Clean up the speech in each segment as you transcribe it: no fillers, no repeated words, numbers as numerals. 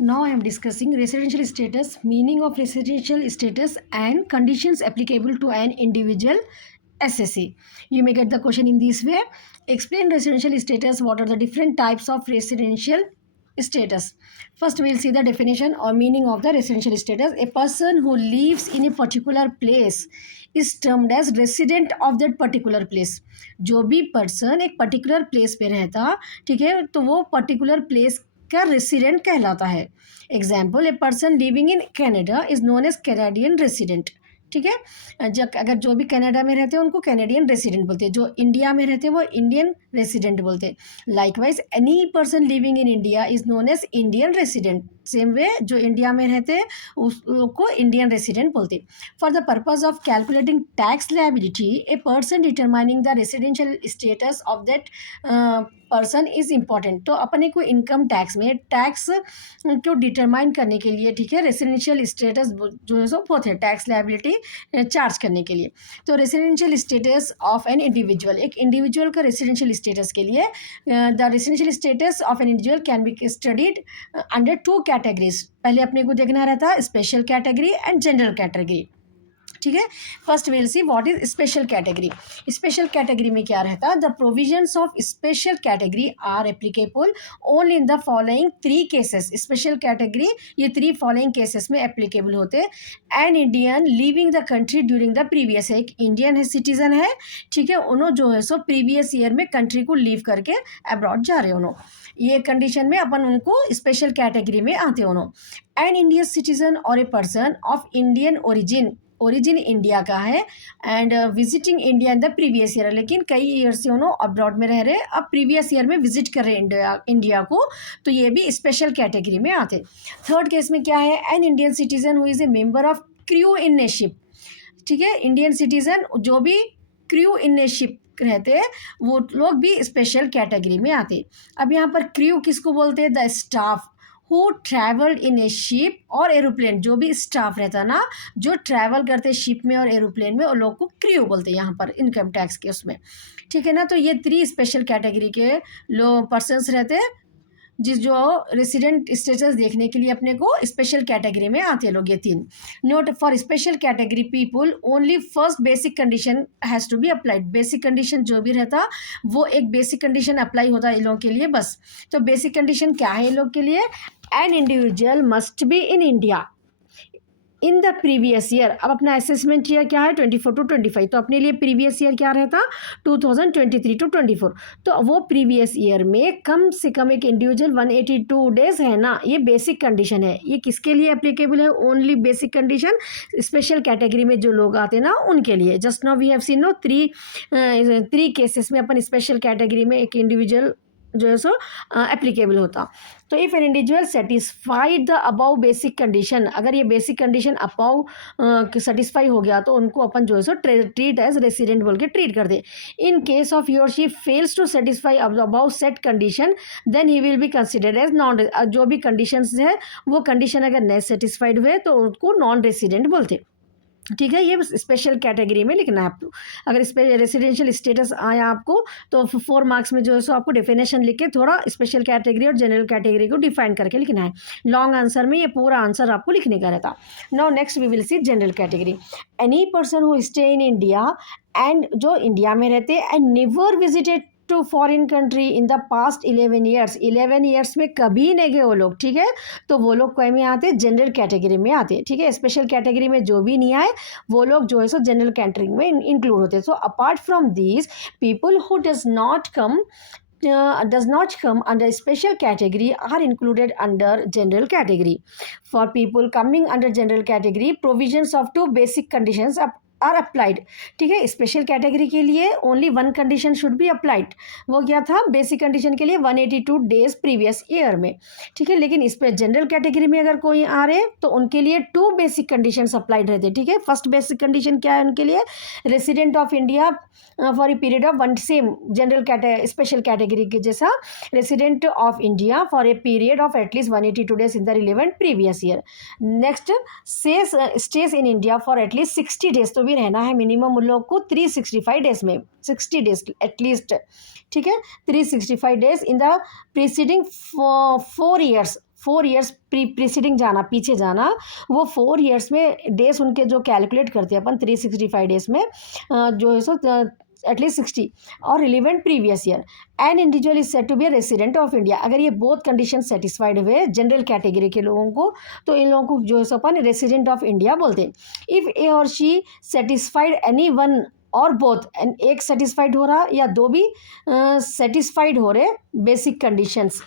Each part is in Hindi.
Now I am discussing residential status, meaning of residential status and conditions applicable to an individual SSC. You may get the question in this way. Explain residential status. What are the different types of residential status? First, we will see the definition or meaning of the residential status. A person who lives in a particular place is termed as resident of that particular place. जो भी पर्सन एक पर्टिकुलर प्लेस पे रहता, ठीक है, तो वो पर्टिकुलर प्लेस का रेसिडेंट कहलाता है. Example, a person living in Canada is known as Canadian resident. ठीक है, जब अगर जो भी कनाडा में रहते हैं उनको कैनेडियन रेसिडेंट बोलते हैं, जो इंडिया में रहते हैं वो इंडियन रेसिडेंट बोलते हैं. Likewise any person living in India is known as Indian resident. Same way जो इंडिया में रहते हैं उस लोग को इंडियन रेसिडेंट बोलते हैं. For the purpose of calculating tax liability, a person determining the residential status of that person is important. तो अपने को इनकम टैक्स में टैक्स को डिटरमाइन करने के लिए, ठीक है, रेसिडेंशियल स्टेटस जो है सो बहुत है टैक्स लायबिलिटी चार्ज करने के लिए. तो residential status of an individual, एक इंडिविजुअल का रेसिडेंशियल स्टेटस के लिए the residential status of an individual can be studied under two categories. पहले अपने को देखना रहता है special category and general category. ठीक है, first will see what is special category. Special category में क्या रहता है? The provisions of special category are applicable only in the following three cases. Special category ये थ्री फॉलोइंग केसेस में एप्लीकेबल होते हैं. An Indian living the country during the previous, एक इंडियन है, सिटीजन है, ठीक है, उन्होंने जो है सो प्रीवियस ईयर में कंट्री को लीव करके अब्रॉड जा रहे उन्होंने, ये कंडीशन में अपन उनको स्पेशल कैटेगरी में आते उन्होंने. एन इंडियन सिटीजन और a person of Indian origin India का है and visiting India in the previous year, लेकिन कई ईयर से उन्होंने अब्रॉड में रह रहे, अब प्रीवियस ईयर में विजिट कर रहे इंडिया को, तो ये भी स्पेशल कैटेगरी में आते. थर्ड केस में क्या है? An Indian citizen who is a member of crew in A ship. ठीक है, इंडियन सिटीजन जो भी क्रू इन ए शिप रहते हैं वो लोग भी स्पेशल कैटेगरी में आते. अब यहाँ पर क्रू किसको बोलते हैं? The staff who travelled in A ship और एरोप्लेन. जो भी स्टाफ रहता ना, जो ट्रैवल करते शिप में और एरोप्लेन में, उन लोग को क्रू बोलते हैं यहाँ पर इनकम टैक्स के उसमें. ठीक है ना, तो ये थ्री स्पेशल कैटेगरी के लोग पर्सनस रहते हैं जिस जो रेसिडेंट स्टेटस देखने के लिए अपने को स्पेशल कैटेगरी में आते लोग, ये तीन. Note, for special category people only first basic condition has to be applied. Basic condition जो भी रहता वो एक बेसिक कंडीशन अप्लाई होता है इन लोगों के लिए बस. तो बेसिक कंडीशन क्या है इन लोग के लिए? An individual must be in India in the previous year. अब अपना असेसमेंट ईयर क्या है? 24 to 25. तो अपने लिए प्रीवियस ईयर क्या रहता? 2023 to 24. तो वो प्रीवियस ईयर में कम से कम एक इंडिविजुअल 182 डेज है ना, ये बेसिक कंडीशन है. ये किसके लिए एप्लीकेबल है? Only basic condition special category में जो लोग आते ना उनके लिए. Just now we have seen no three cases में अपन स्पेशल कैटेगरी में एक इंडिविजुअल जो है सो एप्लीकेबल होता. तो if an individual satisfied the above basic condition, अगर ये बेसिक कंडीशन अबाउ सेटिस्फाई हो गया तो उनको अपन जो है सो ट्रीट एज रेसिडेंट बोल के ट्रीट कर दे. In case of your she fails to satisfy above said condition then he will be considered as non. जो भी कंडीशंस है वो कंडीशन अगर नहीं सेटिस्फाइड हुए तो उनको नॉन रेसिडेंट बोलते. ठीक है, ये स्पेशल कैटेगरी में लिखना है आपको. अगर इस पे रेसिडेंशियल स्टेटस आया आपको तो 4 मार्क्स में जो है सो आपको डेफिनेशन लिख के थोड़ा स्पेशल कैटेगरी और जनरल कैटेगरी को डिफाइन करके लिखना है. लॉन्ग आंसर में ये पूरा आंसर आपको लिखने का रहता. Now next we will see general category. Any person who stay in India and जो इंडिया में रहते and never visited to foreign country in the past 11 years. 11 years में कभी नहीं गए वो लोग, ठीक है, तो वो लोग कोई में आते? जनरल कैटेगरी में आते. ठीक है, स्पेशल कैटेगरी में जो भी नहीं आए वो लोग जो है सो जनरल कैटेगरी में इंक्लूड होते. So apart from these people who does not come under special category are included under general category. For people coming under general category, provisions of two basic conditions are applied. ठीक है, स्पेशल कैटेगरी के लिए only one condition should be applied. वो क्या था? बेसिक कंडीशन के लिए 182 डेज प्रीवियस ईयर में. ठीक है, लेकिन इस पर जनरल कैटेगरी में अगर कोई आ रहे तो उनके लिए 2 बेसिक कंडीशंस अप्लाइड रहते. ठीक है, फर्स्ट बेसिक कंडीशन क्या है उनके लिए? Resident of India for a period of one, same general special category के जैसा, resident of India for a period of at least 182 days in the relevant previous year. Next, stage in India for at least 60 days. तो भी रहना है मिनिमम उन लोग को 365 डेज में, 60 डेज एटलीस्ट. ठीक है, 365 days in the preceding 4 years 4 years preceding जाना, पीछे जाना, वो 4 ईयर्स में डेज उनके जो कैलकुलेट करते हैं अपन 365 डेज में जो है सो एटलीस्ट 60 और relevant previous year. An individual is set to be a resident of India. अगर ये बोथ कंडीशन सेटिस्फाइड हुए जनरल कैटेगरी के लोगों को, तो इन लोगों को जो है सो अपन रेसिडेंट ऑफ इंडिया बोलते हैं। इफ़ ए और शी सेटिस्फाइड एनी वन और बोथ, एक सेटिस्फाइड हो रहा या दो भी सेटिस्फाइड हो रहे basic conditions.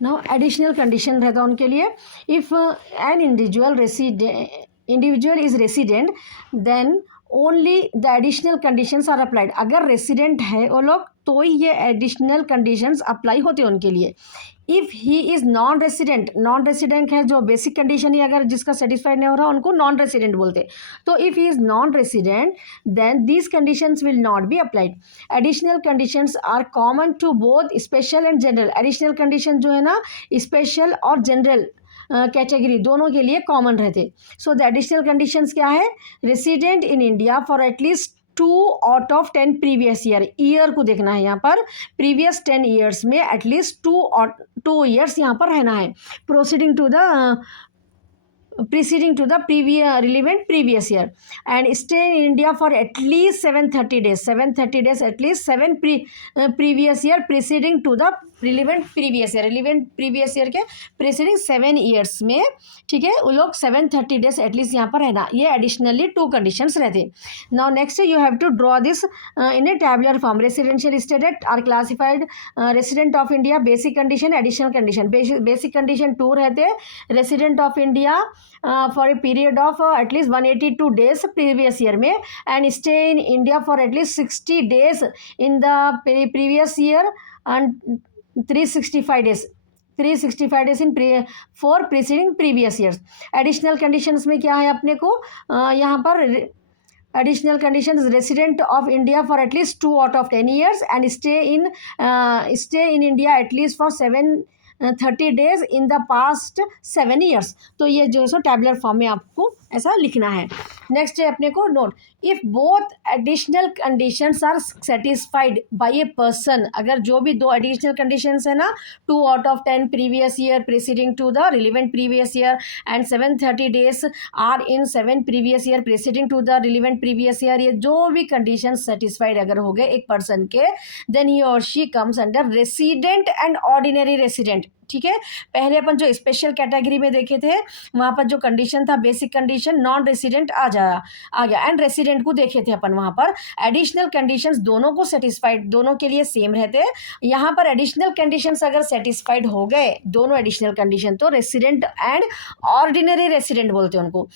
Now additional condition रहता है उनके लिए। If N individual is resident then only the additional conditions are applied. अगर रेसिडेंट है वो लोग तो ही ये एडिशनल कंडीशंस अप्लाई होते हैं उनके लिए। If he is non resident है जो बेसिक कंडीशन ही अगर जिसका सेटिस्फाइड नहीं हो रहा उनको नॉन रेसिडेंट बोलते। तो if he is non resident then these conditions will not be applied. Additional conditions are common to both special and general. Additional condition जो है ना स्पेशल और जनरल कैटेगरी दोनों के लिए कॉमन रहते। सो द एडिशनल कंडीशंस क्या है? Resident in India for at least 2 out of 10 previous year को देखना है यहाँ पर। प्रीवियस 10 ईयर्स में एटलीस्ट 2 ईयर्स यहाँ पर रहना है। Proceeding to the preceding to the relevant previous year and stay in India for at least 730 days at least 7 previous year preceding to the relevant previous year के preceding 7 years में, ठीक है, वो लोग 730 days एटलीस्ट यहाँ पर रहना। ये एडिशनली 2 कंडीशंस रहते। Now next you have to draw this in a tabular form. Residential status are classified resident of India, basic condition, additional condition. Basic condition 2 रहते, resident of India for a period of at least 182 days previous year में and stay in India for at least 60 days in the previous year and 365 days in for preceding previous years. Additional conditions में क्या है अपने को यहाँ पर additional conditions resident of India for at least 2 out of 10 years and stay in India at least for 730 days in the past 7 years। तो ये जो है सो टैबुलर फॉर्म में आपको ऐसा लिखना है। नेक्स्ट है अपने को note, if both additional conditions are satisfied by a person. अगर जो भी 2 एडिशनल कंडीशंस है ना, 2 out of 10 previous year preceding to the relevant previous year and 730 days are in 7 previous year preceding to the relevant previous year, ये जो भी कंडीशन सेटिस्फाइड अगर हो गए एक पर्सन के, then he or she comes under resident and ordinary resident. ठीक है, पहले अपन जो स्पेशल कैटेगरी में देखे थे वहाँ पर जो कंडीशन था बेसिक कंडीशन नॉन रेसिडेंट आ गया एंड रेसिडेंट को देखे थे अपन। वहाँ पर एडिशनल कंडीशंस दोनों को सेटिस्फाइड, दोनों के लिए सेम रहते। यहाँ पर एडिशनल कंडीशंस अगर सेटिस्फाइड हो गए दोनों एडिशनल कंडीशन तो रेसिडेंट एंड ऑर्डिनरी रेसिडेंट बोलते हैं उनको।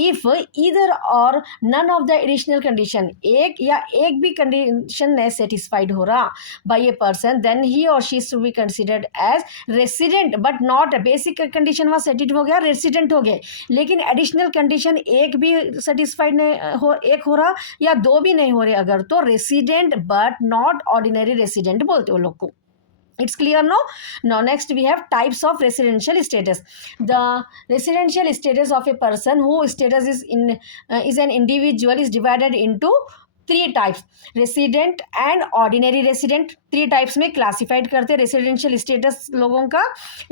If either or none of the additional condition, एक या एक भी कंडीशन नहीं सेटिस्फाइड हो रहा by a person, then he or she should be considered as resident but not basic condition वहाँ सेटिस्फाइड हो गया, रेसिडेंट हो गए, लेकिन एडिशनल कंडीशन एक भी सेटिस्फाइड नहीं हो, एक हो रहा या 2 भी नहीं हो रहे अगर, तो resident but not ordinary resident बोलते हो लोग को। It's clear no? Now next we have types of residential status. The residential status of a person whose status is an individual is divided into 3 types. Resident and ordinary resident 3 types में क्लासिफाइड करते हैं रेसिडेंशियल स्टेटस लोगों का,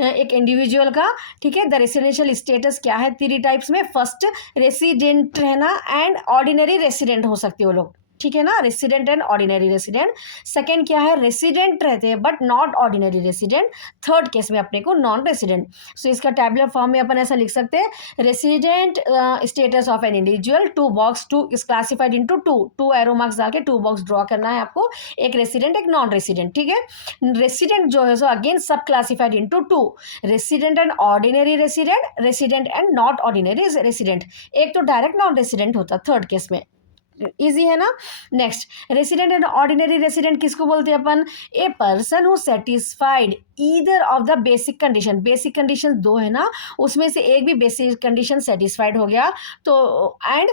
एक इंडिविजुअल का। ठीक है, द रेसिडेंशियल स्टेटस क्या है 3 टाइप्स में? फर्स्ट रेसिडेंट रहना एंड ऑर्डिनरी रेसिडेंट हो सकते हो लोग, ठीक है ना, resident and ordinary resident. Second क्या है, रेसिडेंट रहते हैं but not ordinary resident. Third case में अपने को नॉन रेसिडेंट। सो इसका टैबुलर फॉर्म में अपन ऐसा लिख सकते हैं, resident status of an individual 2 is classified into 2 arrow marks डाल के 2 बॉक्स ड्रॉ करना है आपको, एक रेसिडेंट एक नॉन रेसिडेंट। ठीक है, रेसिडेंट जो है so again sub classified into 2, resident and ordinary resident, resident and not ordinary resident. एक तो डायरेक्ट नॉन रेसिडेंट होता थर्ड केस में, इजी है ना। Next, resident and ordinary resident किसको बोलते हैं अपन? A person who satisfied either of the basic condition. Basic condition 2 है ना, उसमें से एक भी बेसिक कंडीशन सेटिस्फाइड हो गया तो एंड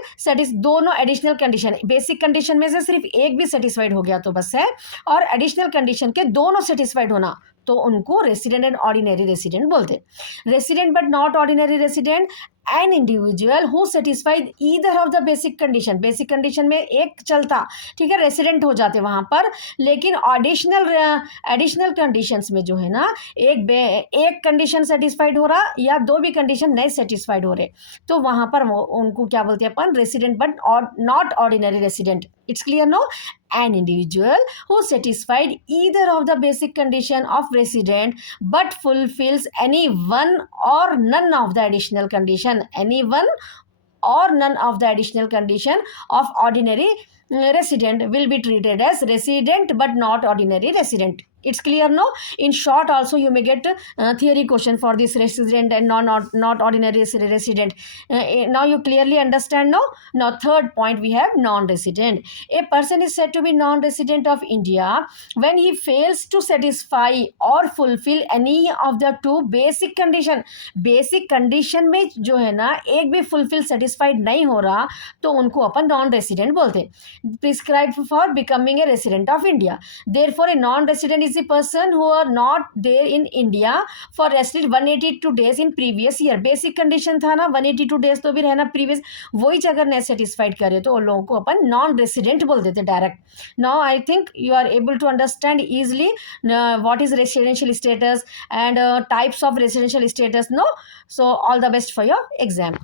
दोनों एडिशनल कंडीशन, बेसिक कंडीशन में से सिर्फ एक भी सेटिस्फाइड हो गया तो बस है, और एडिशनल कंडीशन के दोनों सेटिस्फाइड होना तो उनको रेसिडेंट एंड ऑर्डिनरी रेसिडेंट बोलते। Resident but not ordinary resident, an individual who satisfied either of the basic condition, basic condition में एक चलता, ठीक है, रेसिडेंट हो जाते वहां पर, लेकिन एडिशनल कंडीशंस में जो है ना एक कंडीशन सेटिस्फाइड हो रहा या दो भी कंडीशन नहीं सेटिस्फाइड हो रहे, तो वहां पर उनको क्या बोलते हैं अपन, resident but not ordinary resident. It's clear no? An individual who satisfied either of the basic condition of resident but fulfills any one or none of the additional condition, any one or none of the additional condition of ordinary resident will be treated as resident but not ordinary resident. It's clear no? In short also you may get theory question for this resident and not ordinary resident. Now you clearly understand no? Now third point we have non-resident. A person is said to be non-resident of India when he fails to satisfy or fulfill any of the two basic condition. Basic condition में जो है ना एक भी fulfill satisfied नहीं हो रहा तो उनको अपन non-resident बोलते हैं। Prescribed for becoming a resident of India. Therefore a non-resident is a person who are not there in India for at least 182 days in previous year. Basic condition था ना 182 days तो भी रहना previous, वही अगर नहीं satisfied करे तो उन लोगों को अपन non resident बोल देते direct. Now I think you are able to understand easily what is residential status and types of residential status. No, so all the best for your exam.